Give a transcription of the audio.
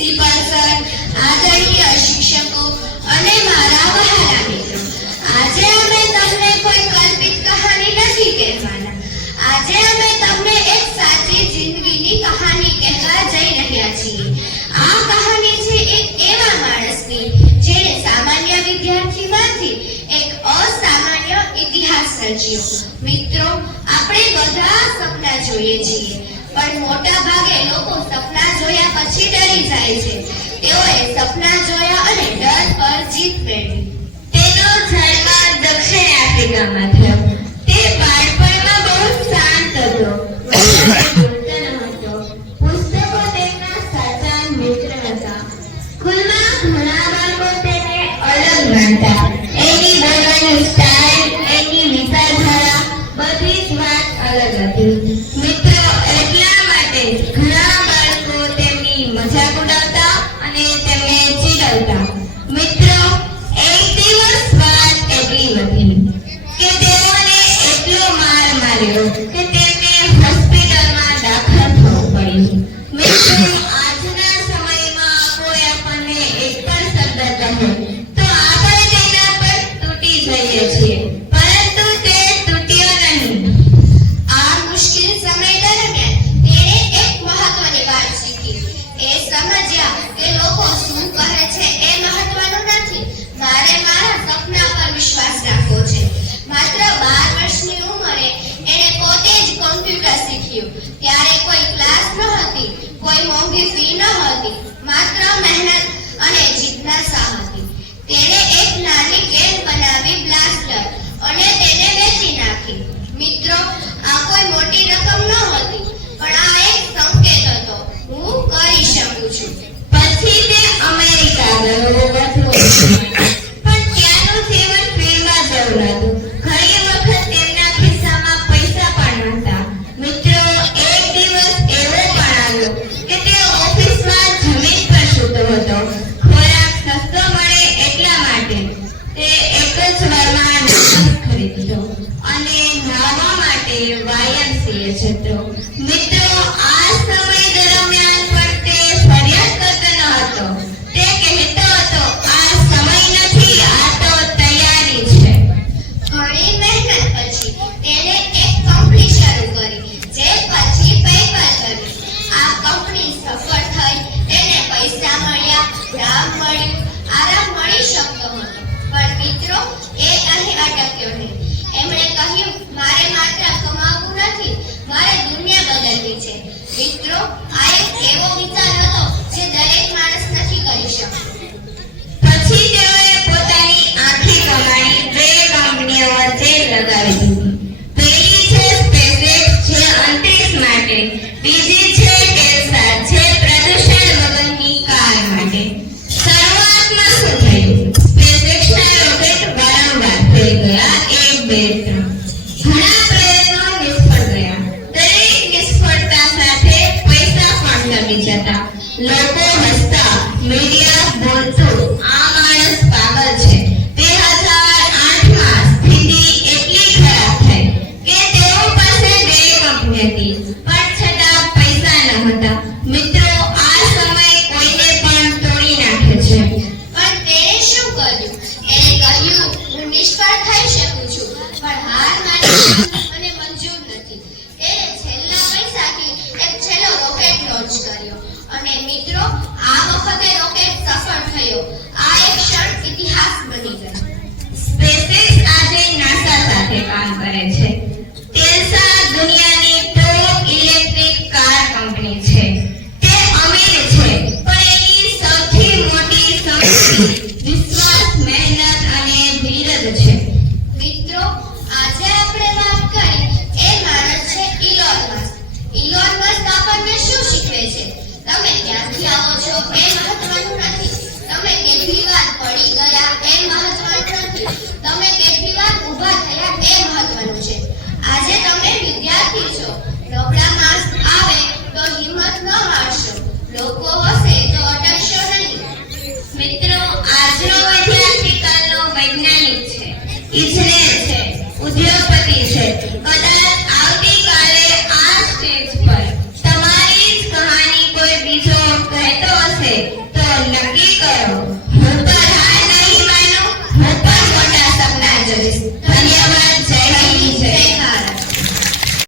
Principal sir, આદરણીય શિક્ષકો અને મારા વહાલા મિત્રો, આજે અમે તમને કોઈ કલ્પિત કહાની નથી કહેવાના. આજે અમે તમને એક સાચી જિંદગીની કહાની કહેવા જઈ રહ્યા છીએ. આ કહાની છે એક એવા માણસની જેણે સામાન્ય વિદ્યાર્થીમાંથી એક અસામાન્ય ઇતિહાસ રચ્યો. મિત્રો, આપણે બધા સપના જોઈએ છીએ, પણ મોટા ભાગે લોકો સપના જોયા પછી ડરી જાય છે. તેઓએ સપના જોયા અને ડર પર જીત મેળવી. તેનો જન્મ દક્ષિણ આફ્રિકામાં થયો. તે બાળપણમાં બહુ શાંત હતો, બોલતો ન હતો. પુસ્તકો તેના સાચા મિત્ર હતા. સ્કૂલમાં ઘણા બાળકો તેને અલગ માનતા. એની બોલવાની સ્ટાઇલ, એની વિચારધારા, બધી જ વાત અલગ હતી. મિત્રો, એટલા માટે ઘણા બાળકો તેમની મજાક ઉડાવતા અને તેમને ચીડવતા. મિત્રો, એક દિવસ વાત એટલી વધી કે તેઓને એટલો માર માર્યો કે તેમને હોસ્પિટલમાં દાખલ થવું પડ્યું. મિત્રો, આજના સમયમાં કોઈ આપણને એક પણ શબ્દ કહે તો આપણે તેના પર તૂટી જઈએ છીએ, પરંતુ તે તૂટ્યો નહીં. આ મુશ્કેલ સમય દરમિયાન તેણે એક મહત્વની વાત શીખી. એ સમજ્યા કે લોકો શું કહે છે એ મહત્વનું નથી. મારે મારા સપના પર વિશ્વાસ રાખવો છે. માત્ર 12 વર્ષની ઉંમરે એણે પોતે જ કોમ્પ્યુટર શીખ્યું. ત્યારે કોઈ ક્લાસ ન હતી, કોઈ મોંઘી ફી ન હતી, માત્ર મહેનત અને જિજ્ઞાસા હતી. તેણે એક નાની ગેમ બનાવી, બ્લાસ્ટર, અને તેને વેચી નાખી. મિત્રો, આ કોઈ મોટી રકમ ન હતી, પણ આ એક સંકેત હતો, હું કરી શકું છું. પછી તે અમેરિકા ગયો, પણ ત્યાંનું જીવન ફ્રીમાં જેવું હતું. ઘણી વખત તેમના ખિસ્સામાં પૈસા પણ નહોતા. મિત્રો, એક દિવસ એવો પણ આવ્યો કે તે ઓફિસમાં જમીન પર સૂતો હતો. ખોરાક સસ્તો મળે એટલા માટે તે એક જ વારમાં નોટ ખરીદ્યો અને નાહવા માટે YMCA જતો. મિત્રો, આ સમય દરમિયાન પણ તે ફરિયાદ કરતો ન હતો. તે કહેતો હતો, આ સમય નથી, આ તો તૈયારી છે. ઘણી મહેનત પછી તેણે એક કંપની શરૂ કરી, જે પછી પેપર કરી. આ કંપની સફળ થઈ. તેને પૈસા મળ્યા, નામ મળ્યું, આરામ મળી શકતો હતો. પણ મિત્રો, એ અહીં અટક્યો નહીં. એમણે કહ્યું, મારે માત્ર કમાવું નથી, મારે દુનિયા બદલવી છે. મિત્રો, આ એક એવો વિચાર હતો જે દરેક માણસ નથી કરી શકતો. પછી તેઓએ પોતાની આખી કમાણી 2 કંપનીઓ વચ્ચે લગાવી દીધી. પહેલી છે સ્પેસએક્સ, જે અંતરિક્ષ માટે. બીજી છે ટેસ્લા, જે પ્રદૂષણ વગરની કાર માટે. શરૂઆતમાં શું થયું? સ્પેસએક્સના રોકેટ વારંવાર ફેલ ગયા, 1, 2, 3. ઘણા પ્રયત્નો નિષ્ફળ ગયા. દરેક નિષ્ફળતા સાથે પૈસા પણ નમી જતા. લોકો હસતા, મીડિયા બોલતું, આ માણસ પાગલ છે. 2008માં સ્થિતિ એટલી ખરાબ થઈ કે તેઓ પાસે 2 કંપની હતી, પણ છતાં પૈસા નહોતા. મિત્રો, આ સમય કોઈને પણ તોડી નાખે છે. પણ તેણે શું કર્યું? એણે કહ્યું, હું નિષ્ફળ થઈ શકું છું, પણ હાર માનવી મને મંજૂર નથી. તેણે છેલ્લા પૈસાથી એક છેલ્લો રોકેટ લોન્ચ કર્યો અને મિત્રો, આ વખતે રોકેટ સફળ થયો. આ એક ક્ષણ ઇતિહાસ બની ગયો. સ્પેસએક્સ આજે નાસા સાથે કામ કરે છે. ટેસ્લા દુનિયાની ટોપ ઇલેક્ટ્રિક કાર કંપની છે. તે અમીર છે, પણ એની સૌથી મોટી શક્તિ વિશ્વાસ, મહેનત અને ધીરજ છે. મિત્રો, આજે આપણે વાત કરી એ માણસ છે ઇલોન મસ્ક. ઇલોન મસ્ક આપણને શું શીખવે છે? તમે ક્યાંથી આવો છો એ મહત્વનું નથી. તમે કેટલી વાર પડી ગયા એ મહત્વનું નથી. તમે કેટલી વાર ઊભા થયા એ મહત્વનું છે. કરો.